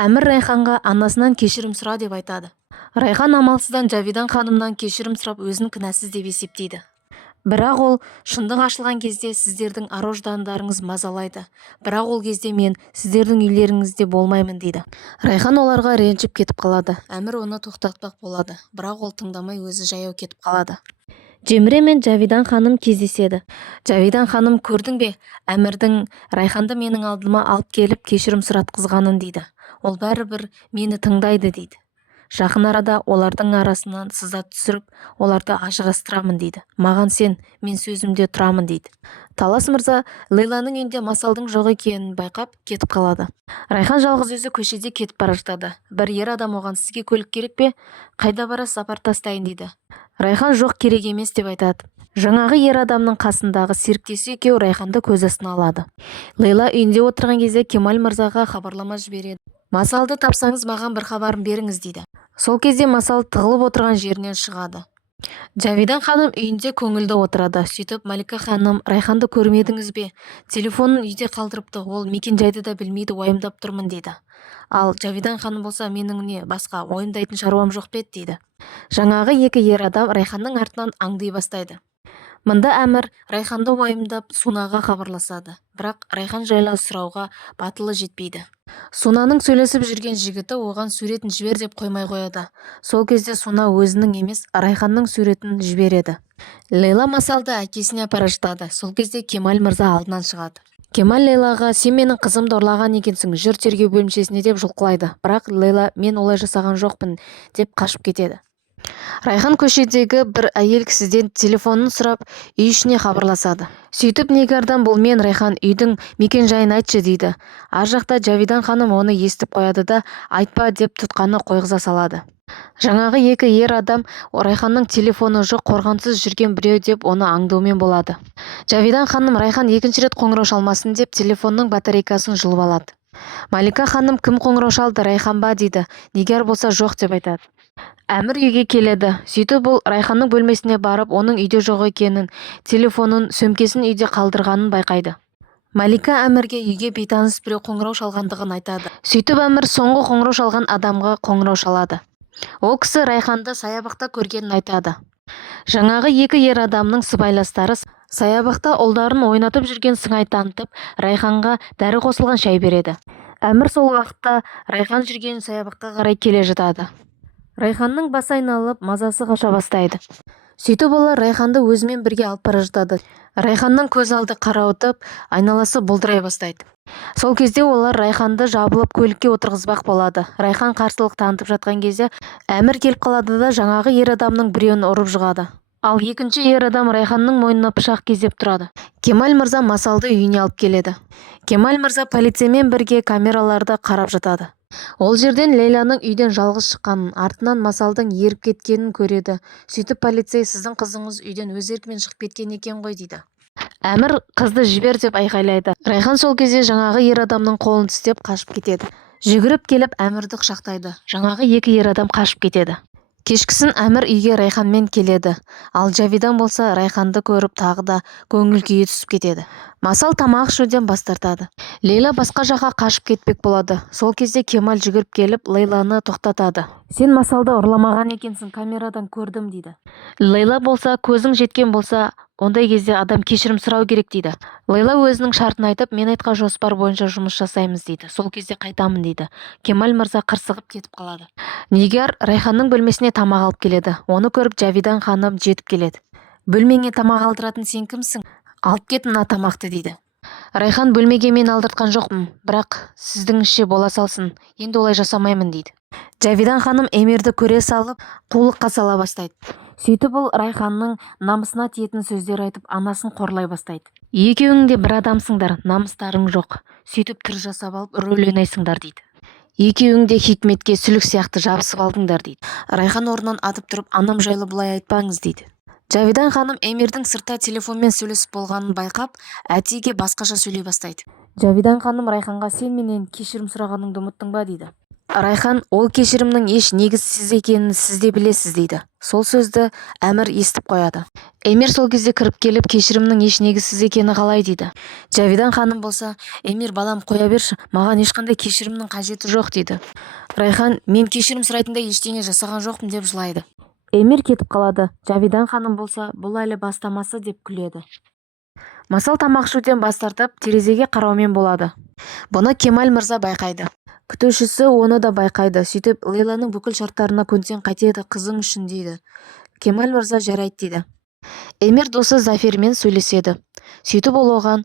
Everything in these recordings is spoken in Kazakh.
Әмір Райханға анасынан кешірім сұра деп айтады. Райхан амалсыздан Жавидан ханымнан кешірім сұрап өзін кінәсіз деп есептейді. Бірақ ол шындық ашылған кезде сіздердің ар-ождандарыңыз мазалайды. Бірақ ол кезде мен сіздердің үйлеріңізде болмаймын дейді. Райхан оларға ренжіп кетіп қалады. Әмір оны тоқтатпақ болады. Бірақ ол тыңдамай өзі жаяу кетіп қалады. Жеміре мен Жавидан ханым кездеседі. Жавидан ханым, көрдің бе, Әмірдің Райханды менің алдыма алып келіп кешірім сұратқызғанын дейді. Ол бәрібір мені тыңдайды дейді. Жақын арада олардың арасынан сызат түсіріп, оларды ажырастырамын дейді. Маған сен, мен сөзімде тұрамын дейді. Талас мырза Лейланың үйінде Масалдың жоқ екенін байқап кетіп қалады. Райхан жалғыз өзі көшеде кетіп бара жатады. Бір ер адам оған: сізге көлік керек пе? Қайда барасыз, апарып тастайын дейді. Райхан жоқ, керек емес деп айтады. Жаңағы ер адамның қасындағы серіктесі екеуі Райханды көз астына алады. Лейла үйінде отырған кезде Кемаль мырзаға хабарлама жібереді. Масалды тапсаңыз, маған бір хабарын беріңіз дейді. Сол кезде Масал тығылып отырған жерінен шығады. Жавидан ханым үйінде көңілді отырады. Сөйтіп Малика ханым: Райханды көрмедіңіз бе? Телефонын үйде қалдырыпты, ол мекен-жайды да білмейді, уайымдап тұрмын дейді. Ал Жавидан ханым болса: менің не басқа уайымдайтын шаруам жоқ бе дейді. Жаңағы екі ер адам Райханның артынан аңдай бастайды. Мында Әмір Райханды уайымдап Сунаға хабарласады. Бірақ Райхан жайлы сұрауға батылы жетпейді. Сунаның сөйлесіп жүрген жігіті оған суретін жібер деп қоймай қояды. Сол кезде Суна өзінің емес, Райханның суретін жібереді. Лейла Масалды әкесіне апара жатады. Сол кезде Кемаль мырза алдынан шығады. Кемаль Лейлаға: сен менің қызымды ұрлаған екенсің, жүр тергеу бөлімшесіне деп жұлқылайды. Бірақ Лейла: мен олай жасаған жоқпын деп қашып кетеді. Райхан көшедегі бір әйел кісіден телефонын сұрап, үй ішіне хабарласады. Сөйтіп Негардан: бұл мен, Райхан, үйдің мекен-жайын айтшы дейді. Ар жақта Жавидан ханым оны естіп қояды да: айтпа деп тұтқаны қойғыза салады. Жаңағы екі ер адам Райханның телефоны жоқ, қорғансыз жүрген біреу деп оны аңдумен болады. Жавидан ханым Райхан екінші рет қоңырау шалмасын деп телефонның батарейкасын жұлып алады. Малика ханым: кім қоңырау шалды, Райхан ба дейді. Нигар болса жоқ деп айтады. Әмір үйге келеді. Сөйтіп ол Райханның бөлмесіне барып, оның үйде жоқ екенін, телефонын, сөмкесін үйде қалдырғанын байқайды. Малика Әмірге үйге бейтаныс біреу қоңырау шалғандығын айтады. Сөйтіп Әмір соңғы қоңырау шалған адамға қоңырау шалады. Ол кісі Райханды саябақта көргенін айтады. Жаңағы екі ер адамның сыбайластары саябақта ұлдарын ойнатып жүрген сыңай танытып, Райханға дәрі қосылған шай береді. Әмір сол уақытта Райхан жүрген саябаққа қарай келе жатады. Райханның басы айналып, мазасы қаша бастайды. Сөйтіп олар Райханды өзімен бірге алып бара жатады. Райханның көз алды қарауытып, айналасы бұлдырай бастайды. Сол кезде олар Райханды жабылып көлікке отырғызбақ болады. Райхан қарсылық танытып жатқан кезде Әмір келіп қалады да жаңағы ер адамның біреуін ұрып жығады. Ал екінші ер адам Райханның мойнына пышақ кезеп тұрады. Кемаль мырза Масалды үйіне алып келеді. Кемаль мырза полицеймен бірге камераларды қарап жатады. Ол жерден Лейланың үйден жалғыз шыққанын, артынан Масалдың еріп кеткенін көреді. Сөйтіп полицей: сіздің қызыңыз үйден өз еркімен шығып кеткен екен ғой дейді. Әмір қызды жібер деп айқайлайды. Райхан сол кезде жаңағы ер адамның қолын тістеп қашып кетеді. Жүгіріп келіп Әмірді құшақтайды. Жаңағы екі ер адам қашып кетеді. Кешкісін Әмір үйге Райханмен келеді. Ал Жавидан болса Райханды көріп тағы да көңіл күйі түсіп кетеді. Масал тамақ ішуден бас тартады. Лейла басқа жаққа қашып кетпек болады. Сол кезде Кемаль жүгіріп келіп Лейланы тоқтатады. Сен Масалды ұрламаған екенсің, камерадан көрдім дейді. Лейла болса: көзің жеткен болса, ондай кезде адам кешірім сұрау керек дейді. Лейла өзінің шартын айтып: мен айтқан жоспар бойынша жұмыс жасаймыз дейді. Сол кезде қайтамын дейді. Кемаль мырза қырсығып кетіп қалады. Нигар Райханның бөлмесіне тамақ алып келеді. Оны көріп Жавидан ханым жетіп келеді. Бөлмеңе тамақ алдыратын сен кімсің? Алып кет мына тамақты дейді. Райхан: бөлмеге мен алдыртқан жоқпын, бірақ сіздің бола салсын, енді олай жасамаймын дейді. Жавидан ханым Эмирді көре салып, қулыққа сала бастайды. Сөйтіп ол Райханның намысына тиетін сөздер айтып, анасын қорлай бастайды. Екеуің де бір адамсыңдар, намыстарың жоқ. Сөйтіп түр жасап алып рөл ойнайсыңдар дейді. Екеуің де хикметке сүлік сияқты жабысып алдыңдар дейді. Райхан орнынан атып тұрып: анам жайлы бұлай айтпаңыз дейді. Жавидан ханым Эмирдің сыртта телефонмен сөйлесіп болғанын байқап, әтейге басқаша сөйлей бастайды. Жавидан ханым Райханға: сен менен кешірім сұрағаныңды ұмыттың ба дейді. Райхан, ол кешірімнің еш негізсіз екенін сіз де білесіз дейді. Сол сөзді Әмір естіп қояды. Эмир сол кезде кіріп келіп, кешірімнің еш негізсіз екені қалай дейді. Жавидан ханым болса, Эмир балам қоя берші, маған ешқандай кешірімнің қажеті жоқ дейді. Райхан, мен кешірім сұрайтындай ештеңе жасаған жоқпын деп жылайды. Эмир кетіп қалады. Жавидан ханым болса, бұл әлі бастамасы деп күледі. Масал тамақ ішуден бас тартып, терезеге қараумен болады. Бұны Кемал мырза байқайды. Күтушісі оны да байқайды. Сөйтіп, Лейланың бүкіл шарттарына көнсең қайтеді қызың үшін дейді. Кемал мырза жарайды дейді. Эмир досы Зафирмен сөйлеседі. Сөйтіп ол оған,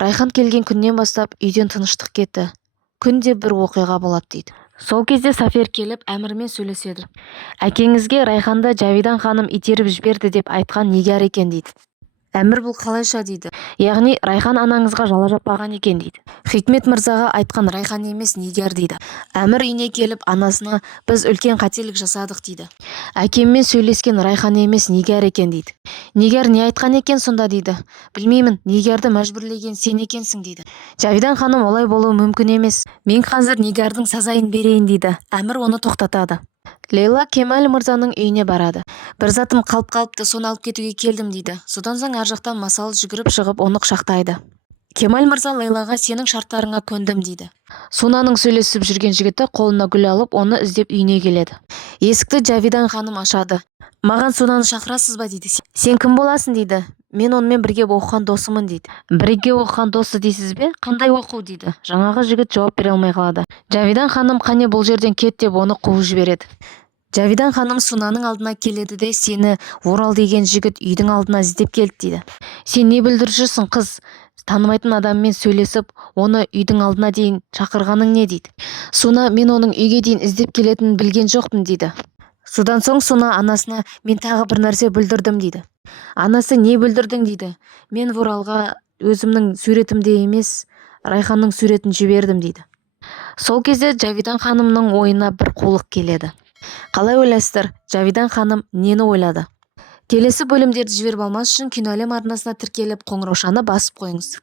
Райхан келген күннен бастап үйден тыныштық кетті. Күнде бір оқиға болады дейді. Сол кезде Сафир келіп Әмірмен сөйлеседі. Әкеңізге Райханды Жавидан ханым итеріп жіберді деп айтқан Нигар екен дейді. Әмір, бұл қалайша дейді. Яғни Райхан анаңызға жала жаппаған екен дейді. Хикмет мырзаға айтқан Райхан емес Нигар дейді. Әмір үйіне келіп анасына біз үлкен қателік жасадық дейді. Әкеммен сөйлескен Райхан емес Нигар екен дейді. Нигар не айтқан екен сонда дейді. Білмеймін, Нигарды мәжбүрлеген сен екенсің дейді. Жавидан ханым олай болуы мүмкін емес. Мен қазір Нигардың сазайын берейін дейді. Әмір оны тоқтатады. Лейла Кемал мырзаның үйіне барады. Бір затым қалыпты, соны алып кетуге келдім дейді. Содан соң ар жақтан Масал жүгіріп шығып оны құшақтайды. Кемал мырза Лейлаға сенің шарттарыңа көндім дейді. Сунаның сөйлесіп жүрген жігіті қолына гүл алып оны іздеп үйіне келеді. Есікті Жавидан ханым ашады. Маған Сунаны шақырасыз ба дейді. Сен кім боласың дейді. Мен онымен бірге оқыған досымын дейді. Бірге оқыған досы дейсіз бе? Қандай оқу дейді. Жаңағы жігіт жауап бере алмай қалады. Жавидан ханым қане бұл жерден кет деп оны қуып жібереді. Жавидан ханым Сунаның алдына келеді де сені Орал деген жігіт үйдің алдына іздеп келді дейді. Сен не бүлдіршісің қыз? Танымайтын адаммен сөйлесіп, оны үйдің алдына дейін шақырғаның не дейді. Суна, мен оның үйге дейін іздеп келетінін білген жоқпын дейді. Содан соң Суна анасына мен тағы бір нәрсе бүлдірдім дейді. Анасы не бүлдірдің дейді. Мен Оралға өзімнің суретімде емес, Райханның суретін жібердім дейді. Сол кезде Жавидан ханымның ойына бір қулық келеді. Қалай ойлайсыздар, Жавидан ханым нені ойлады? Келесі бөлімдерді жіберіп алмас үшін Киноәлем арнасына тіркеліп қоңыраушаны басып қойыңыз.